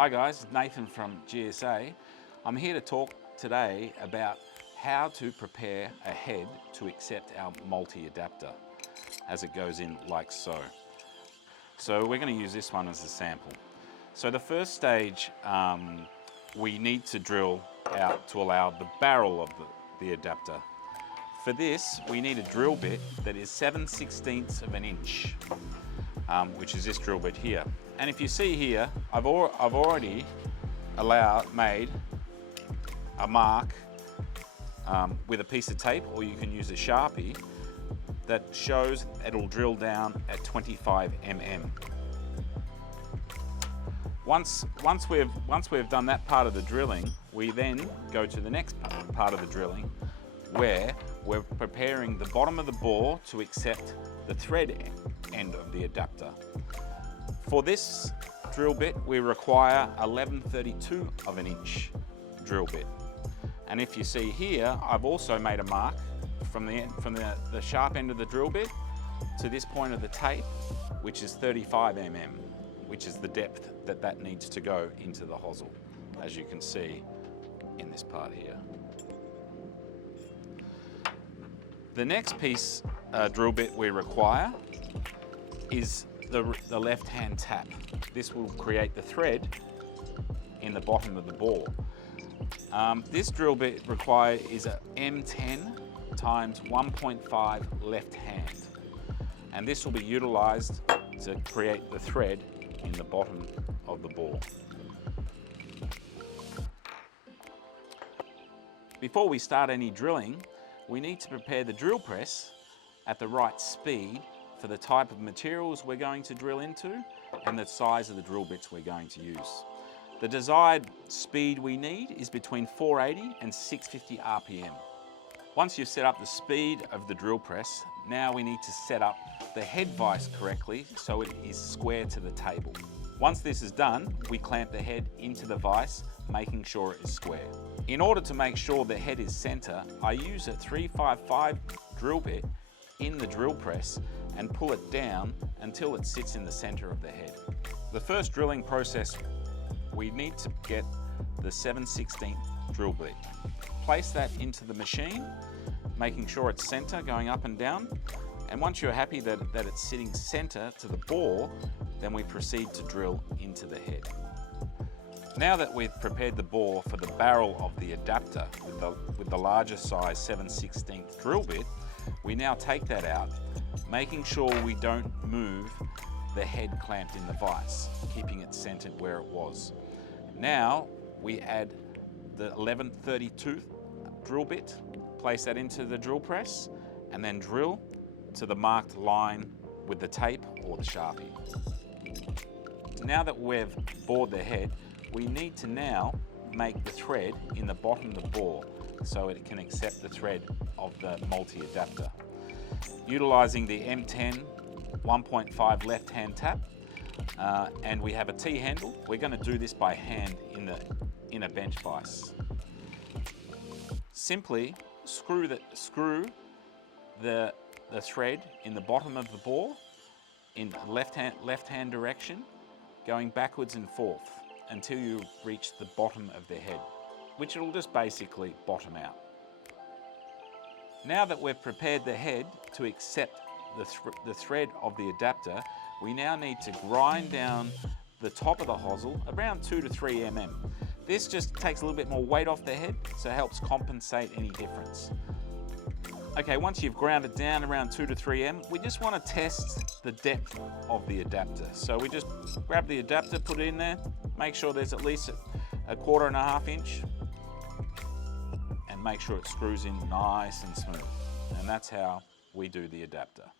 Hi guys, Nathan from GSA. I'm here to talk today about how to prepare a head to accept our multi-adapter as it goes in like so. So we're going to use this one as a sample. So the first stage, we need to drill out to allow the barrel of the adapter. For this, we need a drill bit that is 7/16 of an inch, which is this drill bit here. And if you see here, I've already made a mark with a piece of tape, or you can use a Sharpie, that shows it'll drill down at 25 mm. Once we've done that part of the drilling, we then go to the next part of the drilling, where we're preparing the bottom of the bore to accept the thread end of the adapter. For this drill bit, we require 11/32 of an inch drill bit. And if you see here, I've also made a mark from the sharp end of the drill bit to this point of the tape, which is 35 mm, which is the depth that needs to go into the hosel, as you can see in this part here. The next piece drill bit we require is the left-hand tap. This will create the thread in the bottom of the bore. This drill bit is a M10 times 1.5 left hand, and this will be utilised to create the thread in the bottom of the bore. Before we start any drilling, we need to prepare the drill press at the right speed for the type of materials we're going to drill into and the size of the drill bits we're going to use. The desired speed we need is between 480 and 650 RPM. Once you've set up the speed of the drill press, now we need to set up the head vise correctly so it is square to the table. Once this is done, we clamp the head into the vise, making sure it is square. In order to make sure the head is center, I use a 355 drill bit in the drill press and pull it down until it sits in the center of the head. The first drilling process, we need to get the 7/16 drill bit. Place that into the machine, making sure it's center, going up and down. And once you're happy that it's sitting center to the bore, then we proceed to drill into the head. Now that we've prepared the bore for the barrel of the adapter with the larger size 7/16 drill bit, we now take that out, making sure we don't move the head clamped in the vise, keeping it centered where it was. Now we add the 11/32 drill bit, place that into the drill press, and then drill to the marked line with the tape or the Sharpie. Now that we've bored the head, we need to now make the thread in the bottom of the bore so it can accept the thread of the multi-adapter. Utilising the M10 1.5 left-hand tap, and we have a T-handle. We're going to do this by hand in a bench vise. Simply screw the thread in the bottom of the bore in left-hand direction, going backwards and forth until you reach the bottom of the head, which it'll just basically bottom out. Now that we've prepared the head to accept the thread of the adapter, we now need to grind down the top of the hosel around 2 to 3 mm. This just takes a little bit more weight off the head, so it helps compensate any difference. Okay, once you've ground it down around 2 to 3 mm, we just want to test the depth of the adapter. So we just grab the adapter, put it in there, make sure there's at least a 1.25 inch, and make sure it screws in nice and smooth. And that's how we do the adapter.